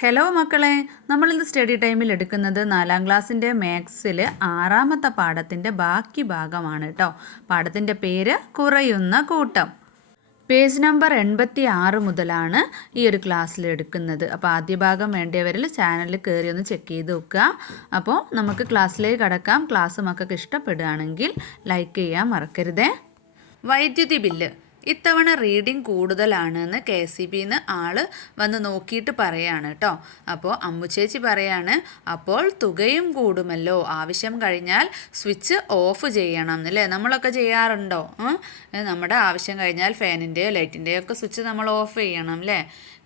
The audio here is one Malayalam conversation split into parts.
ഹലോ മക്കളെ, നമ്മളിന്ന് സ്റ്റഡി ടൈമിൽ എടുക്കുന്നത് 4ാം ക്ലാസ്സിൻ്റെ മാത്സിൽ 6ാമത്തെ പാഠത്തിൻ്റെ ബാക്കി ഭാഗമാണ് കേട്ടോ. പാഠത്തിൻ്റെ പേര് കുറയുന്ന കൂട്ടം. പേജ് നമ്പർ 86 മുതലാണ് ഈ ഒരു ക്ലാസ്സിൽ എടുക്കുന്നത്. അപ്പോൾ ആദ്യ ഭാഗം വേണ്ടിയവരിൽ ചാനലിൽ കയറി ഒന്ന് ചെക്ക് ചെയ്ത് വെക്കുക. അപ്പോൾ നമുക്ക് ക്ലാസ്സിലേക്ക് കടക്കാം. ക്ലാസ് മക്കൾക്ക് ഇഷ്ടപ്പെടുകയാണെങ്കിൽ ലൈക്ക് ചെയ്യാൻ മറക്കരുതേ. വൈദ്യുതി ബില്ല് ഇത്തവണ റീഡിംഗ് കൂടുതലാണെന്ന് KCBന്ന് ആൾ വന്ന് നോക്കിയിട്ട് പറയാണ് കേട്ടോ. അപ്പോൾ അമ്മുച്ചേച്ചി പറയാണ്, അപ്പോൾ തുകയും കൂടുമല്ലോ, ആവശ്യം കഴിഞ്ഞാൽ സ്വിച്ച് ഓഫ് ചെയ്യണം എന്നല്ലേ നമ്മളൊക്കെ ചെയ്യാറുണ്ടോ? നമ്മുടെ ആവശ്യം കഴിഞ്ഞാൽ ഫാനിൻ്റെയോ ലൈറ്റിൻ്റെയോ ഒക്കെ സ്വിച്ച് നമ്മൾ ഓഫ് ചെയ്യണം അല്ലേ.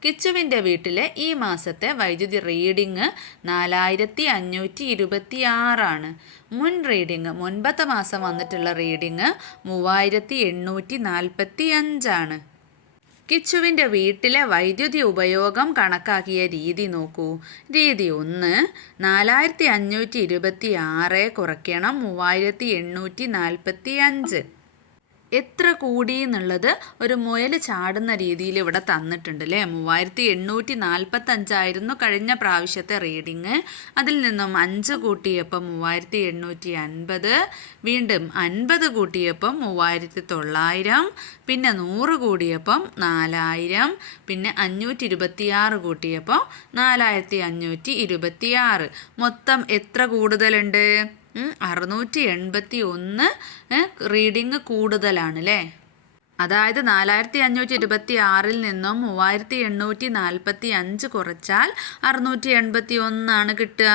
കിച്ചുവിൻ്റെ വീട്ടിലെ ഈ മാസത്തെ വൈദ്യുതി റീഡിങ് 4526 മുൻ റീഡിങ് മുൻപത്തെ മാസം വന്നിട്ടുള്ള റീഡിങ് 3845 കിച്ചുവിൻ്റെ വീട്ടിലെ വൈദ്യുതി ഉപയോഗം കണക്കാക്കിയ രീതി നോക്കൂ. രീതി 1, 4526 കുറയ്ക്കണം 3845. എത്ര കൂടി എന്നുള്ളത് ഒരു മുയൽ ചാടുന്ന രീതിയിൽ ഇവിടെ തന്നിട്ടുണ്ട് അല്ലേ. 3845 കഴിഞ്ഞ പ്രാവശ്യത്തെ റീഡിങ്. അതിൽ നിന്നും 5 കൂട്ടിയപ്പം 3850, വീണ്ടും 50 കൂട്ടിയപ്പം 3900, പിന്നെ 100 കൂടിയപ്പം 4000, പിന്നെ 526 കൂട്ടിയപ്പം 4526. മൊത്തം എത്ര കൂടുതലുണ്ട്? 681 റീഡിങ് കൂടുതലാണ് അല്ലേ. അതായത് 4526 നിന്നും 3845 കുറച്ചാൽ 681 കിട്ടുക.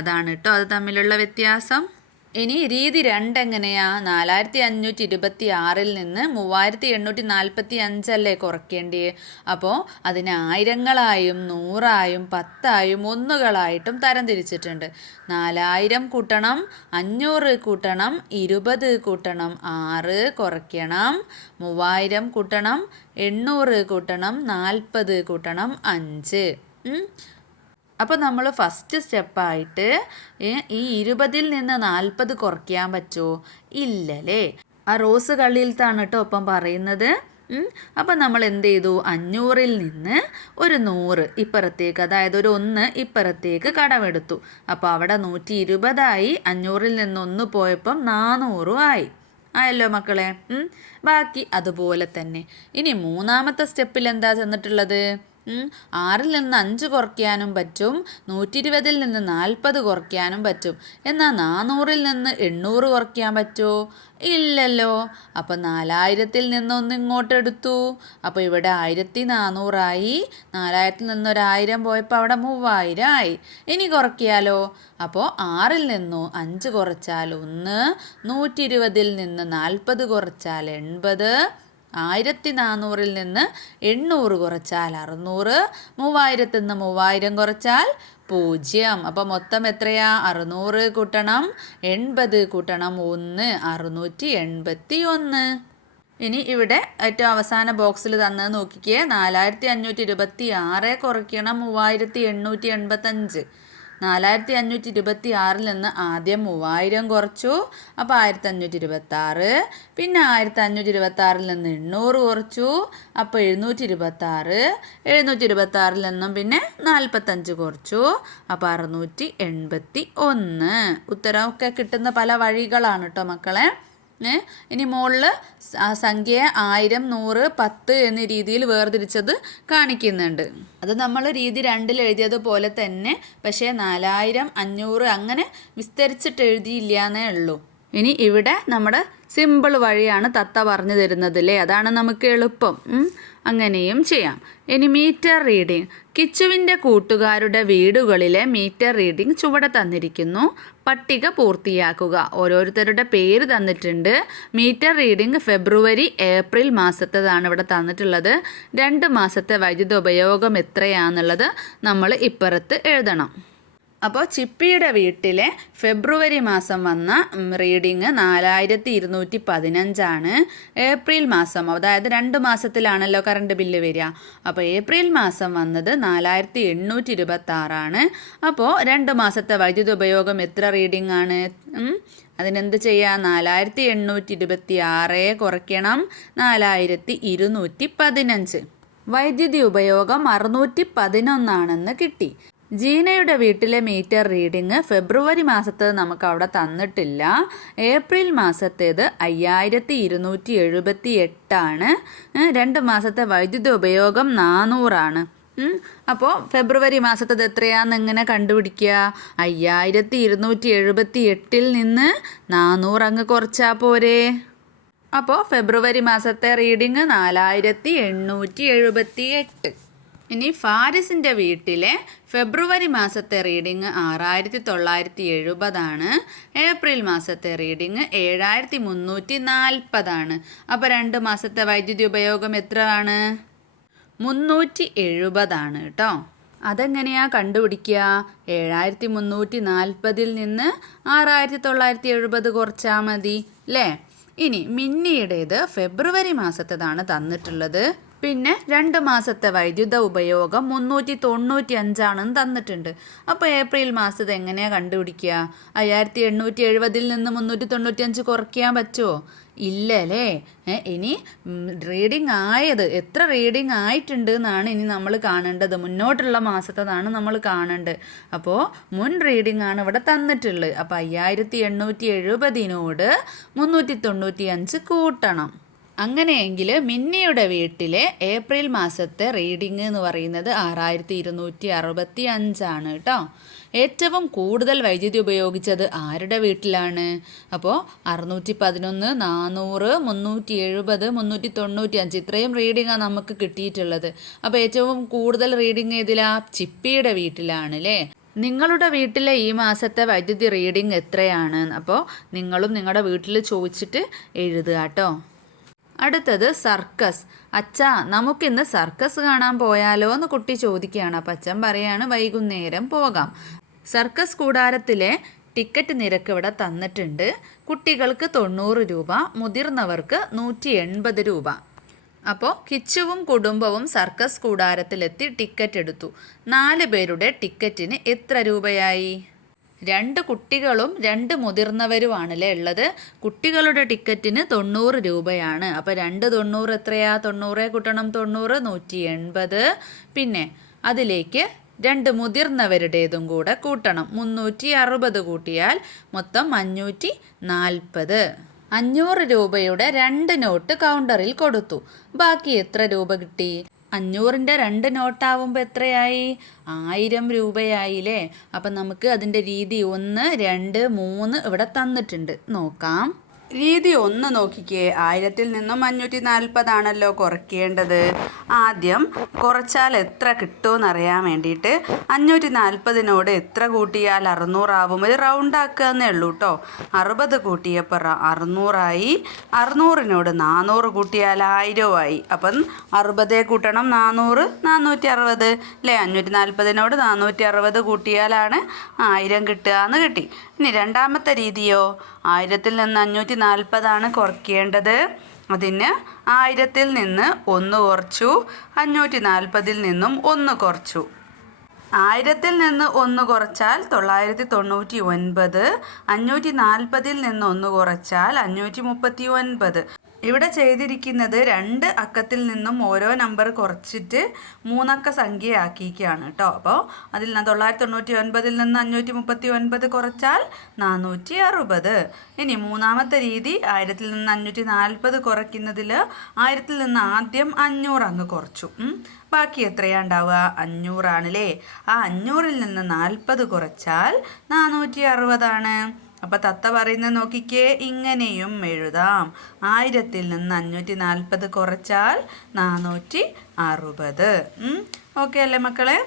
അതാണ് കേട്ടോ അത് തമ്മിലുള്ള വ്യത്യാസം. ഇനി രീതി 2 എങ്ങനെയാ? 4526 നിന്ന് 3845 അല്ലേ കുറയ്ക്കേണ്ടി. അപ്പോൾ അതിനെ ആയിരങ്ങളായും 100ആയും 10ആയും 1കളായിട്ടും തരംതിരിച്ചിട്ടുണ്ട്. 4000 കൂട്ടണം 500 കൂട്ടണം 20 കൂട്ടണം 6 കുറയ്ക്കണം 3000 കൂട്ടണം 800 കൂട്ടണം 40 കൂട്ടണം 5. അപ്പോൾ നമ്മൾ ഫസ്റ്റ് സ്റ്റെപ്പായിട്ട് ഈ 20ൽ നിന്ന് 40 കുറയ്ക്കാൻ പറ്റുമോ? ഇല്ലല്ലേ. ആ റോസ് കള്ളിയിലത്താണ് കേട്ടോ ഒപ്പം പറയുന്നത്. അപ്പം നമ്മൾ എന്ത് ചെയ്തു? 500ൽ നിന്ന് ഒരു 100 ഇപ്പുറത്തേക്ക്, അതായത് ഒരു 1 ഇപ്പുറത്തേക്ക് കടമെടുത്തു. അപ്പോൾ അവിടെ 120 500ൽ നിന്ന് 1 പോയപ്പം 400 ആയല്ലോ മക്കളെ. ബാക്കി അതുപോലെ തന്നെ. ഇനി മൂന്നാമത്തെ സ്റ്റെപ്പിൽ എന്താ ചെന്നിട്ടുള്ളത്? 6ൽ നിന്ന് 5 കുറയ്ക്കാനും പറ്റും, 120ൽ നിന്ന് 40 കുറയ്ക്കാനും പറ്റും. എന്നാൽ 400ൽ നിന്ന് 800 കുറയ്ക്കാൻ പറ്റുമോ? ഇല്ലല്ലോ. അപ്പം 4000ൽ നിന്ന് 1 ഇങ്ങോട്ട് എടുത്തു. അപ്പോൾ ഇവിടെ 1400 4000ൽ നിന്ന് 1000 പോയപ്പോൾ അവിടെ 3000 ഇനി കുറയ്ക്കാലോ. അപ്പോൾ 6ൽ നിന്ന് 5 കുറച്ചാൽ 1, 120ൽ നിന്ന് 40 കുറച്ചാൽ 80, 1400ൽ നിന്ന് 800 കുറച്ചാൽ 600, 3000ൽ നിന്ന് 3000 കുറച്ചാൽ 0. അപ്പോൾ മൊത്തം എത്രയാ? 600 കൂട്ടണം 80 കൂട്ടണം 1, 681. ഇനി ഇവിടെ ഏറ്റവും അവസാന ബോക്സിൽ തന്നത് നോക്കിക്കേ. 4526 കുറയ്ക്കണം 3885. 4526ൽ നിന്ന് ആദ്യം 3000 കുറച്ചു, അപ്പോൾ 1526. പിന്നെ 1526ൽ നിന്ന് 800 കുറച്ചു, അപ്പോൾ 726. 726ൽ നിന്നും പിന്നെ 45 കുറച്ചു, അപ്പോൾ 681. ഉത്തരമൊക്കെ കിട്ടുന്ന പല വഴികളാണ് കേട്ടോ മക്കളെ. ഇനി മുകളിൽ സംഖ്യയെ 1000, 100, 10 എന്നീ രീതിയിൽ വേർതിരിച്ചത് കാണിക്കുന്നുണ്ട്. അത് നമ്മൾ രീതി 2ൽ എഴുതിയതുപോലെ തന്നെ, പക്ഷേ 4000, 500 അങ്ങനെ വിസ്തരിച്ചിട്ട് എഴുതിയില്ല എന്നേ ഉള്ളൂ. ഇനി ഇവിടെ നമ്മുടെ സിമ്പിൾ വഴിയാണ് തത്ത പറഞ്ഞു തരുന്നത് അല്ലേ. അതാണ് നമുക്ക് എളുപ്പം. അങ്ങനെയും ചെയ്യാം. ഇനി മീറ്റർ റീഡിംഗ്. കിച്ചുവിൻ്റെ കൂട്ടുകാരുടെ വീടുകളിലെ മീറ്റർ റീഡിംഗ് ചുവടെ തന്നിരിക്കുന്നു. പട്ടിക പൂർത്തിയാക്കുക. ഓരോരുത്തരുടെ പേര് തന്നിട്ടുണ്ട്. മീറ്റർ റീഡിംഗ് ഫെബ്രുവരി, ഏപ്രിൽ മാസത്തേതാണ് ഇവിടെ തന്നിട്ടുള്ളത്. 2 മാസത്തെ വൈദ്യുത ഉപയോഗം എത്രയാണെന്നുള്ളത് നമ്മൾ ഇപ്പുറത്ത് എഴുതണം. അപ്പോൾ ചിപ്പിയുടെ വീട്ടിലെ ഫെബ്രുവരി മാസം വന്ന റീഡിങ് 4215. ഏപ്രിൽ മാസം, അതായത് 2 മാസത്തിലാണല്ലോ കറണ്ട് ബില്ല് വരിക. അപ്പോൾ ഏപ്രിൽ മാസം വന്നത് 4826. അപ്പോൾ 2 മാസത്തെ വൈദ്യുതി ഉപയോഗം എത്ര റീഡിംഗ് ആണ്? അതിനെന്ത് ചെയ്യുക? 4826 കുറയ്ക്കണം 4215. വൈദ്യുതി ഉപയോഗം 611 കിട്ടി. ജീനയുടെ വീട്ടിലെ മീറ്റർ റീഡിങ് ഫെബ്രുവരി മാസത്തേത് നമുക്ക് അവിടെ തന്നിട്ടില്ല. ഏപ്രിൽ മാസത്തേത് 5278. 2 മാസത്തെ വൈദ്യുതി ഉപയോഗം 400. അപ്പോൾ ഫെബ്രുവരി മാസത്തേത് എത്രയാണെന്ന് എങ്ങനെ കണ്ടുപിടിക്കുക? 5278 നിന്ന് 400 അങ്ങ് കുറച്ചാൽ പോരെ. അപ്പോൾ ഫെബ്രുവരി മാസത്തെ റീഡിങ് 4878. ഇനി ഫാരിസിൻ്റെ വീട്ടിലെ ഫെബ്രുവരി മാസത്തെ റീഡിങ് 6970. ഏപ്രിൽ മാസത്തെ റീഡിങ് 7340. അപ്പോൾ 2 മാസത്തെ വൈദ്യുതി ഉപയോഗം എത്രയാണ്? 370 കേട്ടോ. അതെങ്ങനെയാണ് കണ്ടുപിടിക്കുക? 7340 നിന്ന് 6970 കുറച്ചാൽ മതി അല്ലേ? ഇനി മിന്നിയുടേത് ഫെബ്രുവരി മാസത്തേതാണ് തന്നിട്ടുള്ളത്. പിന്നെ 2 മാസത്തെ വൈദ്യുത ഉപയോഗം 395 തന്നിട്ടുണ്ട്. അപ്പോൾ ഏപ്രിൽ മാസത്തെ എങ്ങനെയാണ് കണ്ടുപിടിക്കുക? 5870 നിന്ന് 395 കുറയ്ക്കാൻ പറ്റുമോ? ഇല്ല അല്ലേ. ഇനി റീഡിങ് ആയത് എത്ര റീഡിങ് ആയിട്ടുണ്ട് എന്നാണ് ഇനി നമ്മൾ കാണേണ്ടത്. മുന്നോട്ടുള്ള മാസത്തേതാണ് നമ്മൾ കാണേണ്ടത്. അപ്പോൾ മുൻ റീഡിംഗ് ആണ് ഇവിടെ തന്നിട്ടുള്ളത്. അപ്പോൾ 5870 395 കൂട്ടണം. അങ്ങനെയെങ്കിൽ മിന്നിയുടെ വീട്ടിലെ ഏപ്രിൽ മാസത്തെ റീഡിംഗ് എന്ന് പറയുന്നത് 6265 കേട്ടോ. ഏറ്റവും കൂടുതൽ വൈദ്യുതി ഉപയോഗിച്ചത് ആരുടെ വീട്ടിലാണ്? അപ്പോൾ 611, 400, 370, 395 ഇത്രയും റീഡിങ്ങാണ് നമുക്ക് കിട്ടിയിട്ടുള്ളത്. അപ്പോൾ ഏറ്റവും കൂടുതൽ റീഡിങ് ഏതിലാ? ചിപ്പിയുടെ വീട്ടിലാണ് അല്ലേ. നിങ്ങളുടെ വീട്ടിലെ ഈ മാസത്തെ വൈദ്യുതി റീഡിംഗ് എത്രയാണ്? അപ്പോൾ നിങ്ങളും നിങ്ങളുടെ വീട്ടിൽ ചോദിച്ചിട്ട് എഴുതുക കേട്ടോ. അടുത്തത് സർക്കസ്. അച്ഛാ നമുക്കിന്ന് സർക്കസ് കാണാൻ പോയാലോ എന്ന് കുട്ടി ചോദിക്കുകയാണ്. അപ്പം അച്ഛൻ പറയാണ് വൈകുന്നേരം പോകാം. സർക്കസ് കൂടാരത്തിലെ ടിക്കറ്റ് നിരക്ക് ഇവിടെ തന്നിട്ടുണ്ട്. കുട്ടികൾക്ക് 90 രൂപ, മുതിർന്നവർക്ക് 180 രൂപ. അപ്പോൾ കിച്ചുവും കുടുംബവും സർക്കസ് കൂടാരത്തിലെത്തി ടിക്കറ്റ് എടുത്തു. 4 പേരുടെ ടിക്കറ്റിന് എത്ര രൂപയായി? 2 കുട്ടികളും 2 മുതിർന്നവരുമാണല്ലേ ഉള്ളത്. കുട്ടികളുടെ ടിക്കറ്റിന് 90 രൂപയാണ്. അപ്പോൾ 2 90 എത്രയാ? 90 കൂട്ടണം 90 180. പിന്നെ അതിലേക്ക് 2 മുതിർന്നവരുടേതും കൂടെ കൂട്ടണം. 360 കൂട്ടിയാൽ മൊത്തം 540. 500 രൂപയുടെ 2 നോട്ട് കൗണ്ടറിൽ കൊടുത്തു. ബാക്കി എത്ര രൂപ കിട്ടി? 500ൻ്റെ 2 നോട്ടാവുമ്പോൾ എത്രയായി? 1000 രൂപയായില്ലേ. അപ്പം നമുക്ക് അതിൻ്റെ രീതി 1, 2, 3 ഇവിടെ തന്നിട്ടുണ്ട്. നോക്കാം. രീതി 1 നോക്കിക്കേ. 1000-ൽ നിന്നും 540 കുറയ്ക്കേണ്ടത്. ആദ്യം കുറച്ചാൽ എത്ര കിട്ടുമെന്ന് അറിയാൻ വേണ്ടിയിട്ട് 540നോട് എത്ര കൂട്ടിയാൽ 600 ആവും? ഇത് റൗണ്ട് ആക്കുക എന്നേ ഉള്ളൂ കേട്ടോ. 60 കൂട്ടിയപ്പോൾ 600 ആയി. 600നോട് 400 കൂട്ടിയാൽ 1000 ആയി. അപ്പം 60 കൂട്ടണം 400 460 അല്ലേ. 540നോട് 460 കൂട്ടിയാലാണ് 1000 കിട്ടുക എന്ന് കിട്ടി. ഇനി രണ്ടാമത്തെ രീതിയോ? 1000-ൽ നിന്ന് 540 കുറയ്ക്കേണ്ടത്. അതിന് 1000-ൽ നിന്ന് 1 കുറച്ചു, 540-ൽ നിന്നും 1 കുറച്ചു. 1000-ൽ നിന്ന് 1 കുറച്ചാൽ 999. 540-ൽ നിന്ന് 1 കുറച്ചാൽ 539. ഇവിടെ ചെയ്തിരിക്കുന്നത് 2 അക്കത്തിൽ നിന്നും ഓരോ നമ്പർ കുറച്ചിട്ട് 3 അക്ക സംഖ്യയാക്കിയിരിക്കുകയാണ് കേട്ടോ. അപ്പോൾ അതിൽ 999-ൽ നിന്ന് 539 കുറച്ചാൽ 460. ഇനി മൂന്നാമത്തെ രീതി 1000-ൽ നിന്ന് 540 കുറയ്ക്കുന്നതിൽ 1000-ൽ നിന്ന് ആദ്യം 500 അങ്ങ് കുറച്ചു. ബാക്കി എത്രയാണ് ഉണ്ടാവുക? 500 ആണല്ലേ. ആ 500-ൽ നിന്ന് 40 കുറച്ചാൽ 460. അപ്പം തത്ത പറയുന്നത് നോക്കിക്കേ, ഇങ്ങനെയും എഴുതാം. 1000-ൽ നിന്ന് 540 കുറച്ചാൽ 460. ഓക്കെ അല്ലേ മക്കളെ?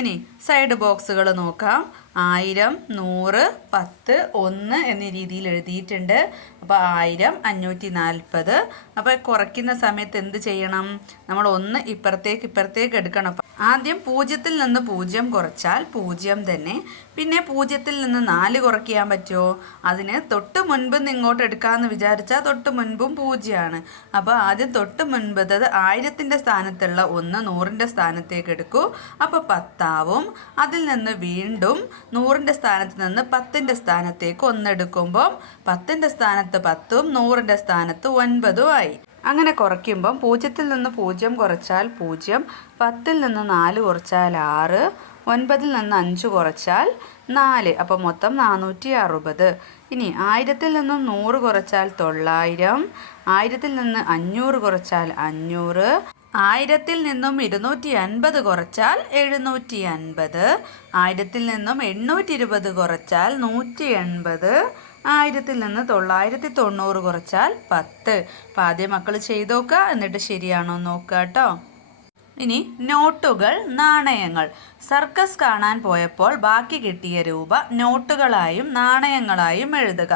ഇനി സൈഡ് ബോക്സുകൾ നോക്കാം. 1000, 100, 10, 1 എന്നീ രീതിയിൽ എഴുതിയിട്ടുണ്ട്. അപ്പോൾ 1000, 540. അപ്പോൾ കുറയ്ക്കുന്ന സമയത്ത് എന്ത് ചെയ്യണം? നമ്മൾ 1 ഇപ്പുറത്തേക്ക് എടുക്കണം. ആദ്യം 0-ൽ നിന്ന് 0 കുറച്ചാൽ 0 തന്നെ. പിന്നെ 0-ൽ നിന്ന് 4 കുറയ്ക്കാൻ പറ്റുമോ? അതിന് തൊട്ട് മുൻപ് ഇങ്ങോട്ട് എടുക്കാമെന്ന് വിചാരിച്ചാൽ തൊട്ട് മുൻപും 0 ആണ്. അപ്പോൾ ആദ്യം തൊട്ട് മുൻപത് 1000-ൻ്റെ സ്ഥാനത്തുള്ള 1 100-ൻ്റെ സ്ഥാനത്തേക്ക് എടുക്കൂ. അപ്പോൾ 10 ആവും. അതിൽ നിന്ന് വീണ്ടും 100-ൻ്റെ സ്ഥാനത്ത് നിന്ന് 10-ൻ്റെ സ്ഥാനത്തേക്ക് 1 എടുക്കുമ്പോൾ 10-ൻ്റെ സ്ഥാനത്ത് 10ഉം 100-ൻ്റെ സ്ഥാനത്ത് 9ഉം ആയി. അങ്ങനെ കുറയ്ക്കുമ്പം 0-ൽ നിന്ന് 0 കുറച്ചാൽ 0, 10-ൽ നിന്ന് 4 കുറച്ചാൽ 6, 9-ൽ നിന്ന് 5 കുറച്ചാൽ 4. അപ്പോൾ മൊത്തം 460. ഇനി 1000-ൽ നിന്നും 100 കുറച്ചാൽ 900, 1000-ൽ നിന്ന് 500 കുറച്ചാൽ 500, 1000-ൽ നിന്നും 250 കുറച്ചാൽ 750, 1000-ൽ നിന്നും 820 കുറച്ചാൽ 180, 1000-ൽ നിന്ന് 990 കുറച്ചാൽ 10. അപ്പം ആദ്യം മക്കൾ ചെയ്ത് നോക്കുക, എന്നിട്ട് ശരിയാണോ നോക്കുക കേട്ടോ. ഇനി നോട്ടുകൾ, നാണയങ്ങൾ. സർക്കസ് കാണാൻ പോയപ്പോൾ ബാക്കി കിട്ടിയ രൂപ നോട്ടുകളായും നാണയങ്ങളായും എഴുതുക.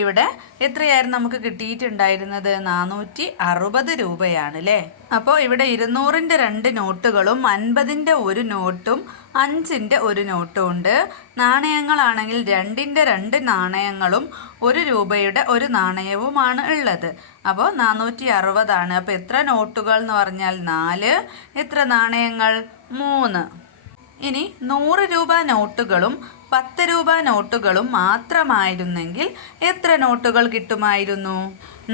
ഇവിടെ എത്രയായിരുന്നു നമുക്ക് കിട്ടിയിട്ടുണ്ടായിരുന്നത്? 460 രൂപയാണ് അല്ലേ. അപ്പോൾ ഇവിടെ 200-ൻ്റെ 2 നോട്ടുകളും 50-ൻ്റെ 1 നോട്ടും 5-ൻ്റെ 1 നോട്ടും ഉണ്ട്. നാണയങ്ങളാണെങ്കിൽ 2-ൻ്റെ 2 നാണയങ്ങളും 1 രൂപയുടെ 1 നാണയവുമാണ് ഉള്ളത്. അപ്പോൾ 460 അപ്പോൾ എത്ര നോട്ടുകൾ എന്ന് പറഞ്ഞാൽ 4, എത്ര നാണയങ്ങൾ? 3. ഇനി 100 രൂപ നോട്ടുകളും 10 രൂപ നോട്ടുകളും മാത്രമായിരുന്നെങ്കിൽ എത്ര നോട്ടുകൾ കിട്ടുമായിരുന്നു?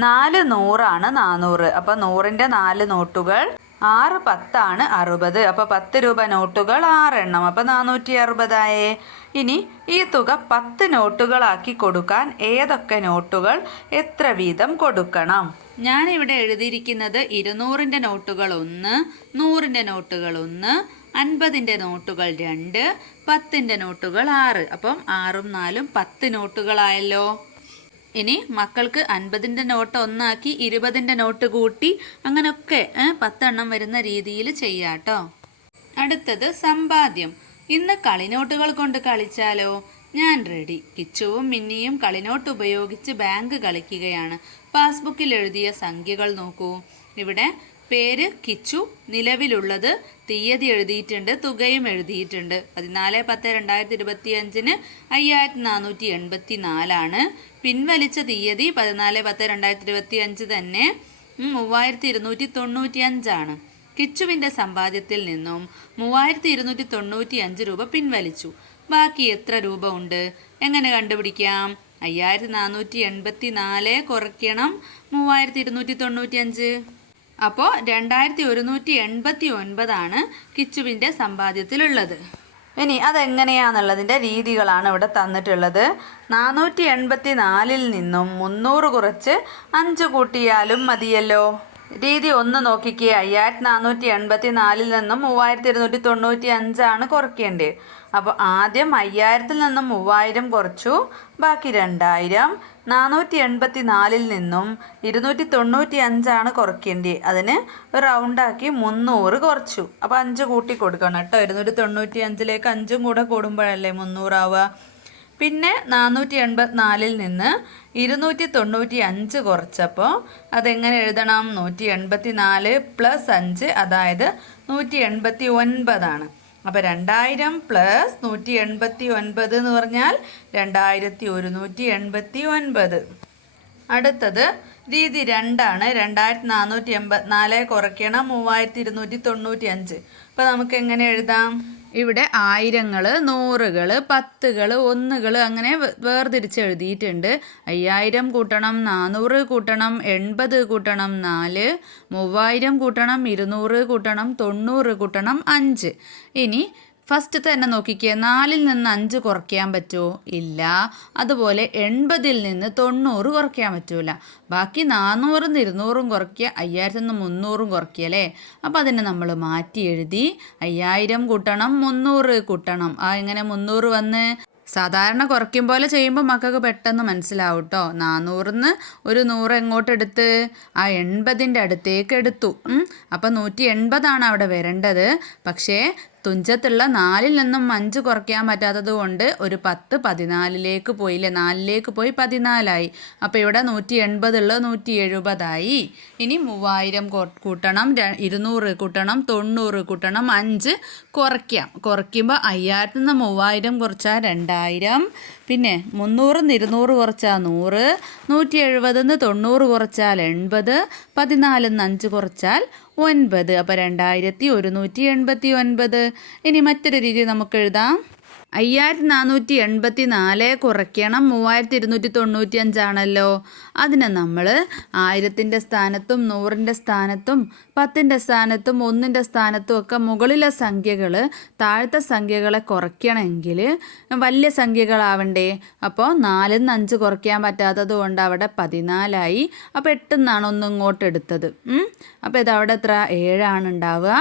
4 100 400. അപ്പോൾ 100-ൻ്റെ 4 നോട്ടുകൾ, 6 10 60. അപ്പോൾ 10 രൂപ നോട്ടുകൾ 6 എണ്ണം. അപ്പോൾ 460 ഇനി ഈ തുക 10 നോട്ടുകളാക്കി കൊടുക്കാൻ ഏതൊക്കെ നോട്ടുകൾ എത്ര വീതം കൊടുക്കണം? ഞാനിവിടെ എഴുതിയിരിക്കുന്നത് 200-ൻ്റെ നോട്ടുകൾ 1, 100-ൻ്റെ നോട്ടുകൾ 1, 50-ൻ്റെ നോട്ടുകൾ 2, 10-ൻ്റെ നോട്ടുകൾ 6. അപ്പം 6ഉം 4ഉം 10 നോട്ടുകളായല്ലോ. ഇനി മക്കൾക്ക് 50-ൻ്റെ നോട്ട് 1 ആക്കി 20-ൻ്റെ നോട്ട് കൂട്ടി അങ്ങനെയൊക്കെ 10 എണ്ണം വരുന്ന രീതിയിൽ ചെയ്യാം കേട്ടോ. അടുത്തത് സമ്പാദ്യം. ഇന്ന് കളിനോട്ടുകൾ കൊണ്ട് കളിച്ചാലോ? ഞാൻ റെഡി. കിച്ചുവും മിന്നിയും കളിനോട്ട് ഉപയോഗിച്ച് ബാങ്ക് കളിക്കുകയാണ്. പാസ്ബുക്കിൽ എഴുതിയ സംഖ്യകൾ നോക്കൂ. ഇവിടെ പേര് കിച്ചു, നിലവിലുള്ളത്, തീയതി എഴുതിയിട്ടുണ്ട്, തുകയും എഴുതിയിട്ടുണ്ട്. 14/10/2025 5484 പിൻവലിച്ച തീയതി 14/10/2025 തന്നെ 3295. കിച്ചുവിൻ്റെ സമ്പാദ്യത്തിൽ നിന്നും 3295 രൂപ പിൻവലിച്ചു. ബാക്കി എത്ര രൂപ ഉണ്ട്? എങ്ങനെ കണ്ടുപിടിക്കാം? 5484 കുറയ്ക്കണം 3295. അപ്പോൾ 2189 കിച്ചുവിൻ്റെ സമ്പാദ്യത്തിലുള്ളത്. ഇനി അതെങ്ങനെയാണെന്നുള്ളതിൻ്റെ രീതികളാണ് ഇവിടെ തന്നിട്ടുള്ളത്. 484-ൽ നിന്നും 300 കുറച്ച് 5 കൂട്ടിയാലും മതിയല്ലോ. രീതി 1 നോക്കിക്കേ. 5484-ൽ നിന്നും 3295 കുറയ്ക്കേണ്ടത്. അപ്പോൾ ആദ്യം 5000-ൽ നിന്നും 3000 കുറച്ചു, ബാക്കി 2000. 484-ൽ നിന്നും 295 കുറയ്ക്കേണ്ടത്. അതിന് റൗണ്ടാക്കി 300 കുറച്ചു. അപ്പോൾ 5 കൂട്ടി കൊടുക്കണം കേട്ടോ. 295-ലേക്ക് 5ഉം കൂടെ കൂടുമ്പോഴല്ലേ 300 ആവുക. പിന്നെ 484-ൽ നിന്ന് 295 കുറച്ചപ്പോൾ അതെങ്ങനെ എഴുതണം? 184 + 5, അതായത് 189. അപ്പോൾ 2000 + 189 എന്ന് പറഞ്ഞാൽ 2189. അടുത്തത് രീതി 2 2484 കുറയ്ക്കണം 3295. അപ്പോൾ നമുക്ക് എങ്ങനെ എഴുതാം? ഇവിടെ ആയിരങ്ങൾ, നൂറുകൾ, പത്തുകൾ, ഒന്നുകൾ അങ്ങനെ വേർതിരിച്ച് എഴുതിയിട്ടുണ്ട്. 5000 കൂട്ടണം 400 കൂട്ടണം 80 കൂട്ടണം 4, 3000 കൂട്ടണം 200 കൂട്ടണം 90 കൂട്ടണം 5. ഇനി ഫസ്റ്റ് തന്നെ നോക്കിക്കേ. 4-ൽ നിന്ന് 5 കുറയ്ക്കാൻ പറ്റുമോ? ഇല്ല. അതുപോലെ 80-ൽ നിന്ന് 90 കുറയ്ക്കാൻ പറ്റൂല. ബാക്കി 400-ൽ നിന്ന് 200 കുറയ്ക്കുക, 5000-ൽ നിന്ന് 300 കുറയ്ക്കുക അല്ലേ. അപ്പോൾ അതിനെ നമ്മൾ മാറ്റി എഴുതി. 5000 കൂട്ടണം 300 കൂട്ടണം. എങ്ങനെ 300 വന്ന്? സാധാരണ കുറയ്ക്കും പോലെ ചെയ്യുമ്പോൾ മക്കൾക്ക് പെട്ടെന്ന് മനസ്സിലാവും കേട്ടോ. 400-ൽ നിന്ന് ഒരു 100 എങ്ങോട്ടെടുത്ത്? 80-ൻ്റെ അടുത്തേക്ക് എടുത്തു. അപ്പം 180 അവിടെ വരേണ്ടത്. പക്ഷേ തുഞ്ചത്തുള്ള 4-ൽ നിന്നും 5 കുറയ്ക്കാൻ പറ്റാത്തത് കൊണ്ട് ഒരു 10 14-ലേക്ക് പോയില്ലേ. 4-ലേക്ക് പോയി 14 അപ്പോൾ ഇവിടെ 180 ഉള്ളത് 170 ഇനി 3000 കൂട്ടണം 200 കൂട്ടണം 90 കൂട്ടണം 5 കുറയ്ക്കാം. കുറയ്ക്കുമ്പോൾ 5000-ൽ നിന്ന് 3000 കുറച്ചാൽ 2000. പിന്നെ 300-ൽ നിന്ന് 200 കുറച്ചാൽ 100, 170-ൽ നിന്ന് 90 കുറച്ചാൽ 80, 14-ൽ നിന്ന് 5 കുറച്ചാൽ 9. അപ്പോൾ 2189. ഇനി മറ്റൊരു രീതി നമുക്ക് എഴുതാം. 5484 കുറയ്ക്കണം 3295 അതിനെ നമ്മൾ 1000-ൻ്റെ സ്ഥാനത്തും 100-ൻ്റെ സ്ഥാനത്തും 10-ൻ്റെ സ്ഥാനത്തും 1-ൻ്റെ സ്ഥാനത്തും ഒക്കെ മുകളിലെ സംഖ്യകൾ താഴത്തെ സംഖ്യകളെ കുറയ്ക്കണമെങ്കിൽ വലിയ സംഖ്യകളാവണ്ടേ. അപ്പോൾ 4-ൽ നിന്ന് 5 കുറയ്ക്കാൻ പറ്റാത്തത് കൊണ്ട് അവിടെ 14ആയി. അപ്പോൾ 8 എന്നാണ് ഒന്ന് ഇങ്ങോട്ട് എടുത്തത്. അപ്പോൾ ഇതവിടെ എത്ര 7 ഉണ്ടാവുക.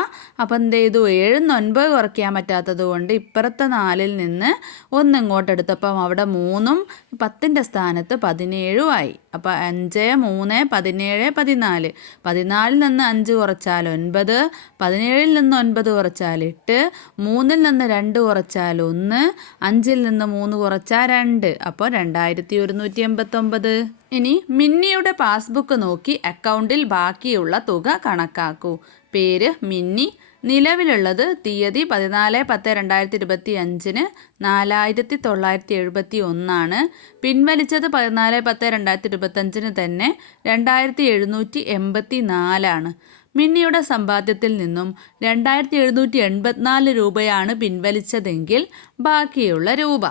അപ്പോൾ എന്ത് ചെയ്തു 7-ൽ നിന്ന് 9 കുറയ്ക്കാൻ പറ്റാത്തത് കൊണ്ട് ഇപ്പുറത്തെ 4-ൽ നിന്ന് 1 ഇങ്ങോട്ട് എടുത്തപ്പം അവിടെ 3-ഉം 10-ൻ്റെ സ്ഥാനത്ത് 17 ആയി. അപ്പോൾ 5, 3, 17, 14. 14-ൽ നിന്ന് 5 കുറച്ചാൽ 9, 17-ൽ നിന്ന് 9 കുറച്ചാൽ 8, 3-ൽ നിന്ന് 2 കുറച്ചാൽ 1, 5-ൽ നിന്ന് 3 കുറച്ചാൽ 2. അപ്പോൾ 2189. ഇനി മിന്നിയുടെ പാസ്ബുക്ക് നോക്കി അക്കൗണ്ടിൽ ബാക്കിയുള്ള തുക കണക്കാക്കൂ. പേര് മിന്നി. നിലവിലുള്ളത് തീയതി 14/10/2025 4971. പിൻവലിച്ചത് 14/10/2025 തന്നെ 2784. മിന്നിയുടെ സമ്പാദ്യത്തിൽ നിന്നും 2784 രൂപയാണ് പിൻവലിച്ചതെങ്കിൽ ബാക്കിയുള്ള രൂപ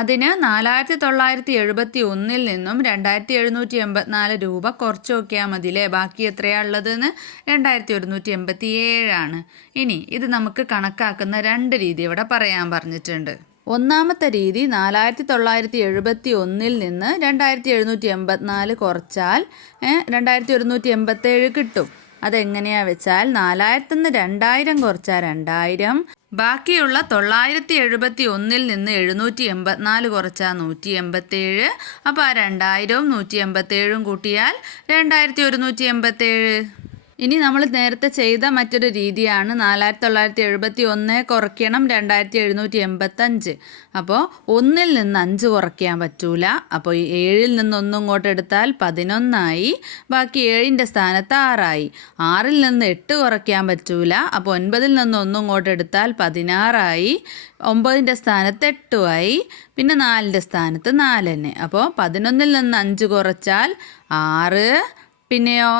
അതിന് 4971 നിന്നും 2784 രൂപ കുറച്ച് നോക്കിയാൽ മതിയില്ലേ. ബാക്കി എത്രയാണ് ഉള്ളതെന്ന് 2187. ഇനി ഇത് നമുക്ക് കണക്കാക്കുന്ന 2 രീതി ഇവിടെ പറയാൻ പറഞ്ഞിട്ടുണ്ട്. ഒന്നാമത്തെ രീതി 4971 നിന്ന് 2784 കുറച്ചാൽ 2187 കിട്ടും. അതെങ്ങനെയാ വെച്ചാൽ 4000 നിന്ന് 2000 കുറച്ചാൽ 2000. ബാക്കിയുള്ള 971 നിന്ന് 784 കുറച്ചാൽ 187. അപ്പോൾ ആ 2000-ഉം 187-ഉം കൂട്ടിയാൽ 2187. ഇനി നമ്മൾ നേരത്തെ ചെയ്ത മറ്റൊരു രീതിയാണ് 4971 കുറയ്ക്കണം 2785. അപ്പോൾ 1-ൽ നിന്ന് 5 കുറയ്ക്കാൻ പറ്റൂല. അപ്പോൾ 7-ൽ നിന്ന് 1 ഇങ്ങോട്ട് എടുത്താൽ 11ആയി. ബാക്കി 7-ൻ്റെ സ്ഥാനത്ത് 6ആയി. 6-ൽ നിന്ന് 8 കുറയ്ക്കാൻ പറ്റൂല. അപ്പോൾ 9-ൽ നിന്ന് 1 ഇങ്ങോട്ട് എടുത്താൽ 16ആയി. 9-ൻ്റെ സ്ഥാനത്ത് 8ആയി. പിന്നെ 4-ൻ്റെ സ്ഥാനത്ത് 4 തന്നെ. അപ്പോൾ 11-ൽ നിന്ന് 5 കുറച്ചാൽ 6. പിന്നെയോ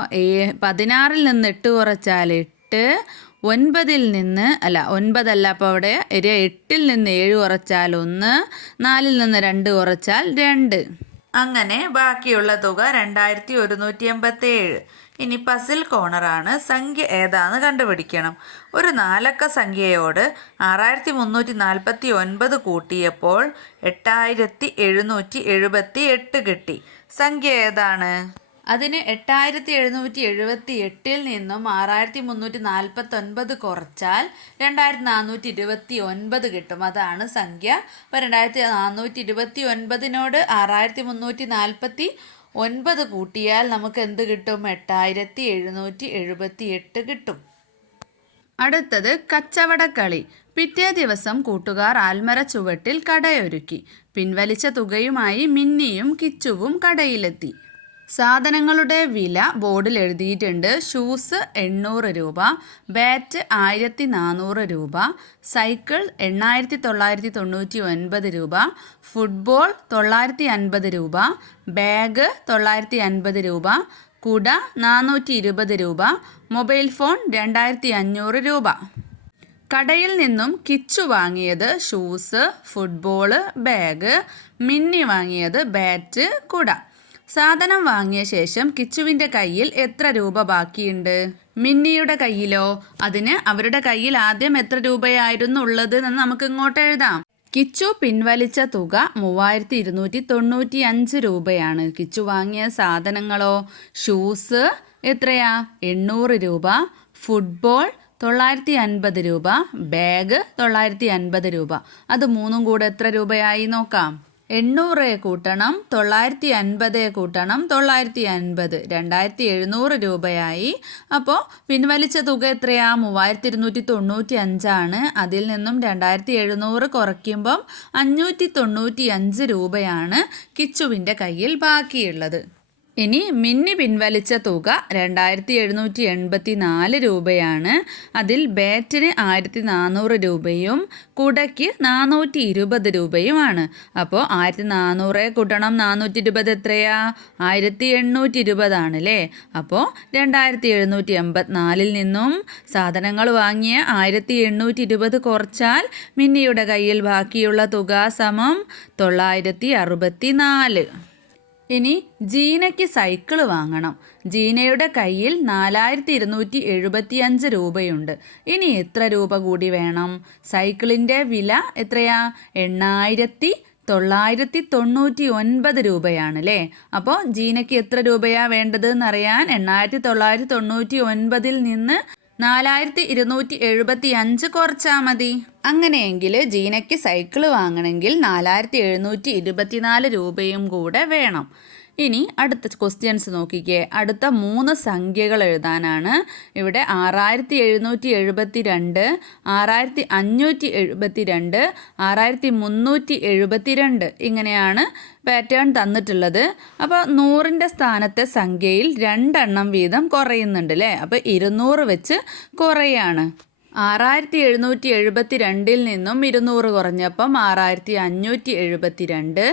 16-ൽ നിന്ന് 8 കുറച്ചാൽ 8. 9-ൽ നിന്ന് 9 അപ്പോൾ അവിടെ 8-ൽ നിന്ന് 7 കുറച്ചാൽ 1. 4-ൽ നിന്ന് 2 കുറച്ചാൽ 2. അങ്ങനെ ബാക്കിയുള്ള തുക 2187. ഇനി പസിൽ കോർണറാണ്. സംഖ്യ ഏതാണെന്ന് കണ്ടുപിടിക്കണം. ഒരു 4 അക്ക സംഖ്യയോട് 6349 കൂട്ടിയപ്പോൾ 8778 കിട്ടി. സംഖ്യ ഏതാണ്? അതിന് 8778-ൽ നിന്നും 6349 കുറച്ചാൽ 2429 കിട്ടും. അതാണ് സംഖ്യ. അപ്പോൾ 2429-നോട് 6349 കൂട്ടിയാൽ നമുക്ക് എന്ത് കിട്ടും? 8778 കിട്ടും. അടുത്തത് കച്ചവടക്കളി. പിറ്റേ ദിവസം കൂട്ടുകാർ ആൽമര ചുവട്ടിൽ കടയൊരുക്കി. പിൻവലിച്ച തുകയുമായി മിന്നിയും കിച്ചുവും കടയിലെത്തി. സാധനങ്ങളുടെ വില ബോർഡിൽ എഴുതിയിട്ടുണ്ട്. ഷൂസ് 800 രൂപ, ബാറ്റ് 1400 രൂപ, സൈക്കിൾ 8999 രൂപ, ഫുട്ബോൾ 950 രൂപ, ബാഗ് 950 രൂപ, കുട 420 രൂപ, മൊബൈൽ ഫോൺ 2500 രൂപ. കടയിൽ നിന്നും കിച്ചു വാങ്ങിയത് ഷൂസ്, ഫുട്ബോള്, ബാഗ്. മിന്നി വാങ്ങിയത് ബാറ്റ്, കുട. സാധനം വാങ്ങിയ ശേഷം കിച്ചുവിൻ്റെ കയ്യിൽ എത്ര രൂപ ബാക്കിയുണ്ട്? മിന്നിയുടെ കയ്യിലോ? അതിന് അവരുടെ കയ്യിൽ ആദ്യം എത്ര രൂപയായിരുന്നു ഉള്ളത് എന്ന് നമുക്ക് ഇങ്ങോട്ട് എഴുതാം. കിച്ചു പിൻവലിച്ച തുക 3295 രൂപയാണ്. കിച്ചു വാങ്ങിയ സാധനങ്ങളോ? ഷൂസ് എത്രയാ? 800 രൂപ, ഫുട്ബോൾ 950 രൂപ, ബാഗ് 950 രൂപ. അത് മൂന്നും കൂടെ എത്ര രൂപയായി നോക്കാം. 800 കൂട്ടണം 950 കൂട്ടണം 950 2700 രൂപയായി. അപ്പോൾ പിൻവലിച്ച തുക എത്രയാ? 3295 അതിൽ നിന്നും 2700 കുറയ്ക്കുമ്പം 595 രൂപയാണ് കിച്ചുവിൻ്റെ കയ്യിൽ ബാക്കിയുള്ളത്. ഇനി മിന്നി പിൻവലിച്ച തുക 2784 രൂപയാണ്. അതിൽ ബാറ്റിന് 1400 രൂപയും കുടയ്ക്ക് 420 രൂപയുമാണ്. അപ്പോൾ 1400 കൂട്ടണം 420 എത്രയാ? 1820 ആണല്ലേ. അപ്പോൾ 2784 നിന്നും സാധനങ്ങൾ വാങ്ങിയ 1820 കുറച്ചാൽ മിന്നിയുടെ കയ്യിൽ ബാക്കിയുള്ള തുക സമം 964. ഇനി ജീനയ്ക്ക് സൈക്കിൾ വാങ്ങണം. ജീനയുടെ കയ്യിൽ 4275 രൂപയുണ്ട്. ഇനി എത്ര രൂപ കൂടി വേണം? സൈക്കിളിൻ്റെ വില എത്രയാ? 8999 രൂപയാണ് അല്ലേ. അപ്പോൾ ജീനയ്ക്ക് എത്ര രൂപയാണ് വേണ്ടത് എന്നറിയാൻ 8999 നിന്ന് 4275 കുറച്ചാൽ മതി. അങ്ങനെയെങ്കിൽ ജീനയ്ക്ക് സൈക്കിൾ വാങ്ങണമെങ്കിൽ 4724 രൂപയും കൂടെ വേണം. ഇനി അടുത്ത ക്വസ്റ്റ്യൻസ് നോക്കിക്കേ. അടുത്ത 3 സംഖ്യകൾ എഴുതാനാണ്. ഇവിടെ 6772, 6572, 6372 ഇങ്ങനെയാണ് പാറ്റേൺ തന്നിട്ടുള്ളത്. അപ്പോൾ 100ൻ്റെ സ്ഥാനത്തെ സംഖ്യയിൽ 2 എണ്ണം വീതം കുറയുന്നുണ്ട് അല്ലേ. അപ്പോൾ 200 വെച്ച് കുറയാണ്. 6772 നിന്നും 200 കുറഞ്ഞപ്പം 6572,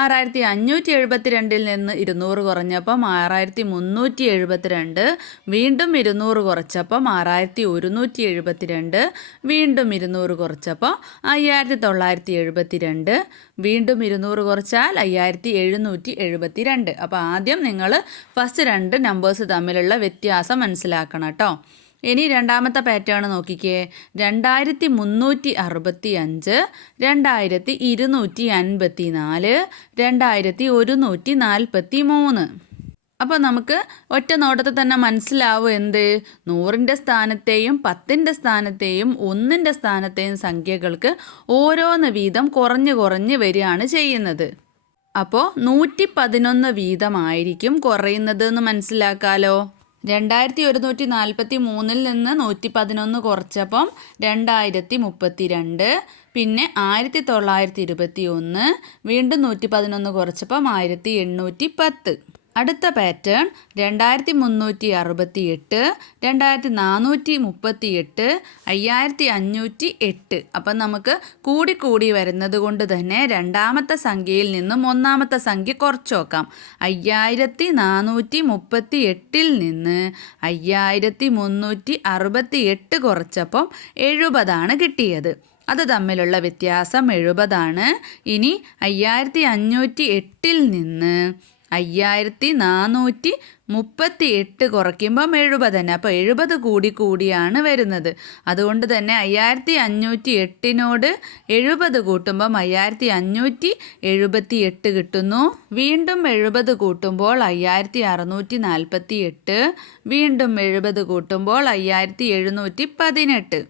6572 നിന്ന് 200 കുറഞ്ഞപ്പം 6372, വീണ്ടും 200 കുറച്ചപ്പം 6172, വീണ്ടും 200 കുറച്ചപ്പോൾ 5972, വീണ്ടും 200 കുറച്ചാൽ 5772. അപ്പോൾ ആദ്യം നിങ്ങൾ ഫസ്റ്റ് 2 നമ്പേഴ്സ് തമ്മിലുള്ള വ്യത്യാസം മനസ്സിലാക്കണം കേട്ടോ. ഇനി രണ്ടാമത്തെ പാറ്റേൺ നോക്കിക്കേ. 2365, 2254, 2143. അപ്പോൾ നമുക്ക് ഒറ്റ നോട്ടത്തിൽ തന്നെ മനസ്സിലാവും എന്ത്? 100ൻ്റെ സ്ഥാനത്തെയും 10ൻ്റെ സ്ഥാനത്തെയും 1ൻ്റെ സ്ഥാനത്തെയും സംഖ്യകൾക്ക് ഓരോന്ന് വീതം കുറഞ്ഞ് കുറഞ്ഞ് വരികയാണ് ചെയ്യുന്നത്. അപ്പോൾ 111 വീതമായിരിക്കും കുറയുന്നത് എന്ന് മനസ്സിലാക്കാലോ. 2143 നിന്ന് 111 കുറച്ചപ്പം 2032, പിന്നെ 1921, വീണ്ടും 111 കുറച്ചപ്പം 1810. അടുത്ത പാറ്റേൺ 2368, 2438, 5508. അപ്പം നമുക്ക് കൂടി വരുന്നത് കൊണ്ട് തന്നെ രണ്ടാമത്തെ സംഖ്യയിൽ നിന്നും ഒന്നാമത്തെ സംഖ്യ കുറച്ച് നോക്കാം. 5438 നിന്ന് 5368 കുറച്ചപ്പം 70 കിട്ടിയത്. അത് തമ്മിലുള്ള വ്യത്യാസം 70. ഇനി 5508 നിന്ന് 5438 കുറയ്ക്കുമ്പം 70 തന്നെ. അപ്പോൾ 70 കൂടിയാണ് വരുന്നത്. അതുകൊണ്ട് തന്നെ 5508നോട് 70 കൂട്ടുമ്പം 5578 കിട്ടുന്നു. വീണ്ടും 70 കൂട്ടുമ്പോൾ 5648, വീണ്ടും 70 കൂട്ടുമ്പോൾ 5718.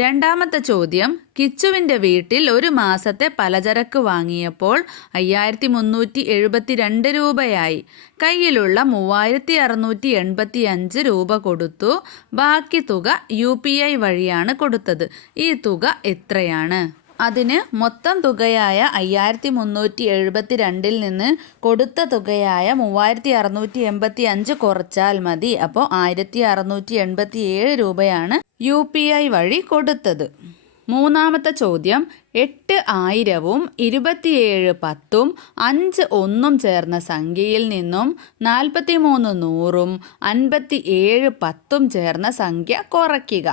രണ്ടാമത്തെ ചോദ്യം. കിച്ചുവിൻ്റെ വീട്ടിൽ ഒരു മാസത്തെ പലചരക്ക് വാങ്ങിയപ്പോൾ 5372 രൂപയായി. കയ്യിലുള്ള 3685 രൂപ കൊടുത്തു. ബാക്കി തുക UPI വഴിയാണ് കൊടുത്തത്. ഈ തുക എത്രയാണ്? അതിന് മൊത്തം തുകയായ 5372 നിന്ന് കൊടുത്ത തുകയായ 3685 കുറച്ചാൽ മതി. അപ്പോൾ 1687 രൂപയാണ് UPI വഴി കൊടുത്തത്. മൂന്നാമത്തെ ചോദ്യം. 8000-ഉം 2710-ഉം 5 1-ഉം ചേർന്ന സംഖ്യയിൽ നിന്നും 43 100-ഉം 57 10-ഉം ചേർന്ന സംഖ്യ കുറയ്ക്കുക.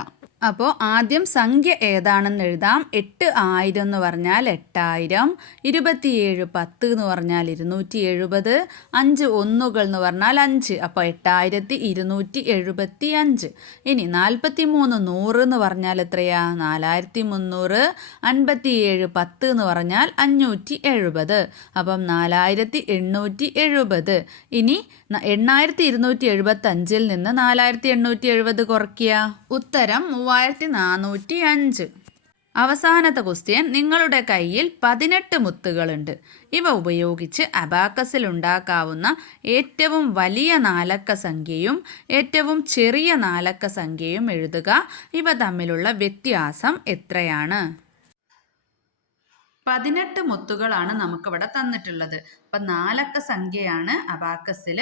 അപ്പോൾ ആദ്യം സംഖ്യ ഏതാണെന്ന് എഴുതാം. 8000 എന്ന് പറഞ്ഞാൽ 8000, 27 10 എന്ന് പറഞ്ഞാൽ 270, 5 1-കൾ എന്ന് പറഞ്ഞാൽ 5. അപ്പോൾ 8275. ഇനി 43 100 എന്ന് പറഞ്ഞാൽ എത്രയാ? 4300, 57 10 എന്ന് പറഞ്ഞാൽ 570. അപ്പം 4870. ഇനി 8275 നിന്ന് 4870 കുറയ്ക്കുക. ഉത്തരം 3405. അവസാനത്തെ ക്വസ്റ്റ്യൻ. നിങ്ങളുടെ കയ്യിൽ 18 മുത്തുകളുണ്ട്. ഇവ ഉപയോഗിച്ച് അബാക്കസിൽ ഉണ്ടാക്കാവുന്ന ഏറ്റവും വലിയ 4 അക്ക സംഖ്യയും ഏറ്റവും ചെറിയ 4 അക്ക സംഖ്യയും എഴുതുക. ഇവ തമ്മിലുള്ള വ്യത്യാസം എത്രയാണ്? 18 മുത്തുകളാണ് നമുക്കിവിടെ തന്നിട്ടുള്ളത്. അപ്പം 4 അക്ക സംഖ്യയാണ് അബാക്കസിൽ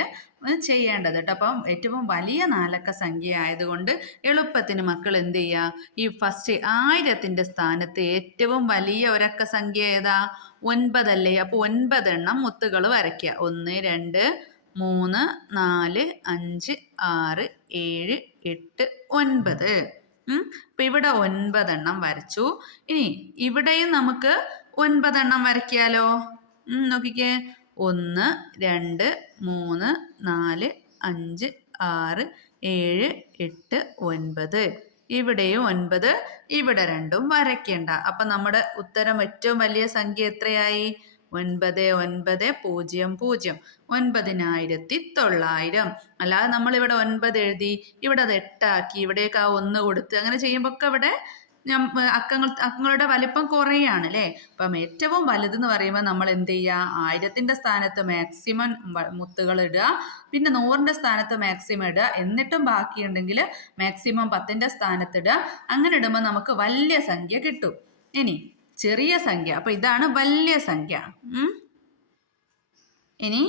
ചെയ്യേണ്ടത് കേട്ടോ. അപ്പം ഏറ്റവും വലിയ 4 അക്ക സംഖ്യ ആയതുകൊണ്ട് എളുപ്പത്തിന് മക്കൾ എന്ത് ചെയ്യുക, ഈ ഫസ്റ്റ് 1000ൻ്റെ സ്ഥാനത്ത് ഏറ്റവും വലിയ ഒരക്ക സംഖ്യ ഏതാ? 9 അല്ലേ? അപ്പോൾ 9 എണ്ണം മുത്തുകൾ വരയ്ക്കുക. 1 2 3 4 5 6 7 8 9. അപ്പം ഇവിടെ 9 എണ്ണം വരച്ചു. ഇനി ഇവിടെയും നമുക്ക് 9 എണ്ണം വരയ്ക്കാലോ. നോക്കിക്കേ, 1 2 3 4 5 6 7 8 9. ഇവിടെയും 9, ഇവിടെ രണ്ടും വരയ്ക്കേണ്ട. അപ്പം നമ്മുടെ ഉത്തരം ഏറ്റവും വലിയ സംഖ്യ എത്രയായി? 9900, 99,900. അല്ലാതെ നമ്മളിവിടെ 9 എഴുതി ഇവിടെ അത് 8 ആക്കി ഇവിടേക്ക് ആ 1 കൊടുത്ത് അങ്ങനെ ചെയ്യുമ്പോൾ ഒക്കെ ഇവിടെ അക്കങ്ങളുടെ വലിപ്പം കുറയാണ് അല്ലേ. അപ്പം ഏറ്റവും വലുതെന്ന് പറയുമ്പോൾ നമ്മൾ എന്ത് ചെയ്യുക, 1000ൻ്റെ സ്ഥാനത്ത് മാക്സിമം മുത്തുകൾ ഇടുക, പിന്നെ 100ൻ്റെ സ്ഥാനത്ത് മാക്സിമം ഇടുക, എന്നിട്ടും ബാക്കിയുണ്ടെങ്കിൽ മാക്സിമം 10ൻ്റെ സ്ഥാനത്ത് ഇടുക. അങ്ങനെ ഇടുമ്പോൾ നമുക്ക് വലിയ സംഖ്യ കിട്ടും. ഇനി ചെറിയ സംഖ്യ, അപ്പം ഇതാണ് വലിയ സംഖ്യ. ഇനി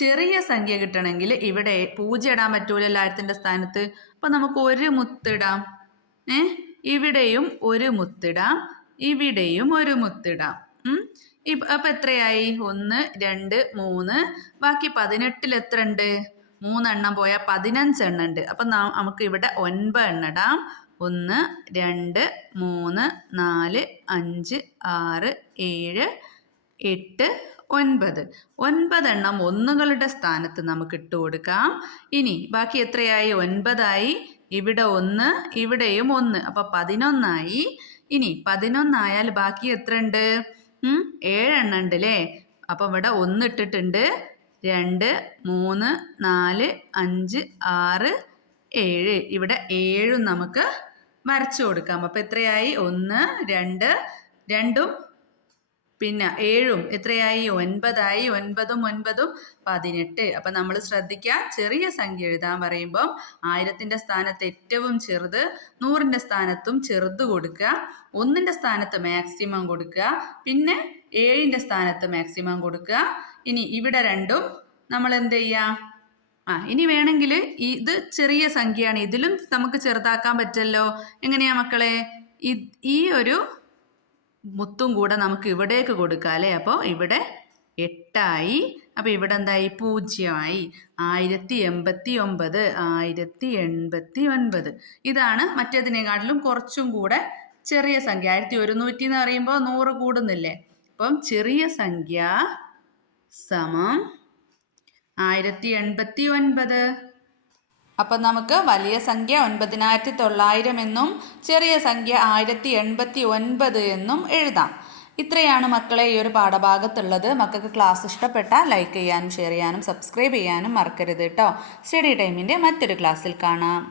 ചെറിയ സംഖ്യ കിട്ടണമെങ്കിൽ ഇവിടെ 0 ഇടാൻ പറ്റൂലല്ലോ 1000ൻ്റെ സ്ഥാനത്ത്. അപ്പം നമുക്ക് 1 മുത്തിടാം. ഇവിടെയും 1 മുത്തിടാം, ഇവിടെയും 1 മുത്തിടാം. അപ്പം എത്രയായി? 1 2 3, ബാക്കി 18ൽ എത്ര ഉണ്ട്? 3 എണ്ണം പോയാൽ 15 എണ്ണം ഉണ്ട്. അപ്പം നമുക്ക് ഇവിടെ 9 എണ്ണം ഇടാം. 1 2 3 4 5 6 7 8 9. 9 എണ്ണം ഒന്നുകളുടെ സ്ഥാനത്ത് നമുക്ക് ഇട്ട് കൊടുക്കാം. ഇനി ബാക്കി എത്രയായി? 9 ആയി. ഇവിടെ 1, ഇവിടെയും 1, അപ്പം 11 ആയി. ഇനി 11 ആയാൽ ബാക്കി എത്ര ഉണ്ട്? 7 എണ്ണം ഉണ്ട് അല്ലേ. അപ്പം ഇവിടെ 1 ഇട്ടിട്ടുണ്ട്. 2 3 4 5 6 7. ഇവിടെ 7 നമുക്ക് വരച്ചു കൊടുക്കാം. അപ്പം എത്രയായി? 1 2 2ഉം പിന്നെ 7ഉം എത്രയായി? 9 ആയി. 9ഉം 9ഉം 18. അപ്പം നമ്മൾ ശ്രദ്ധിക്കുക, ചെറിയ സംഖ്യ എഴുതാൻ പറയുമ്പം 1000ൻ്റെ സ്ഥാനത്ത് ഏറ്റവും ചെറുത്, 100ൻ്റെ സ്ഥാനത്തും ചെറുത് കൊടുക്കുക, 1ൻ്റെ സ്ഥാനത്ത് മാക്സിമം കൊടുക്കുക, പിന്നെ 7ൻ്റെ സ്ഥാനത്ത് മാക്സിമം കൊടുക്കുക. ഇനി ഇവിടെ രണ്ടും നമ്മൾ എന്ത് ചെയ്യുക? ഇനി വേണമെങ്കിൽ ഇത് ചെറിയ സംഖ്യയാണ്, ഇതിലും നമുക്ക് ചെറുതാക്കാൻ പറ്റല്ലോ. എങ്ങനെയാ മക്കളെ? ഈ ഒരു മുത്തും കൂടെ നമുക്ക് ഇവിടേക്ക് കൊടുക്കാം അല്ലേ. അപ്പോൾ ഇവിടെ 8 ആയി. അപ്പോൾ ഇവിടെ എന്തായി? 0 ആയി. 1089, 1089. ഇതാണ് മറ്റേതിനെക്കാട്ടിലും കുറച്ചും കൂടെ ചെറിയ സംഖ്യ. 1100 എന്ന് പറയുമ്പോൾ 100 കൂടുന്നില്ലേ. അപ്പം ചെറിയ സംഖ്യ സമം 1089. അപ്പം നമുക്ക് വലിയ സംഖ്യ 9900 എന്നും ചെറിയ സംഖ്യ 1089 എന്നും എഴുതാം. ഇത്രയാണ് മക്കളെ ഈ ഒരു പാഠഭാഗത്തുള്ളത്. മക്കൾക്ക് ക്ലാസ് ഇഷ്ടപ്പെട്ടാൽ ലൈക്ക് ചെയ്യാനും ഷെയർ ചെയ്യാനും സബ്സ്ക്രൈബ് ചെയ്യാനും മറക്കരുത് കേട്ടോ. സ്റ്റഡി ടൈമിൻ്റെ മറ്റൊരു ക്ലാസ്സിൽ കാണാം.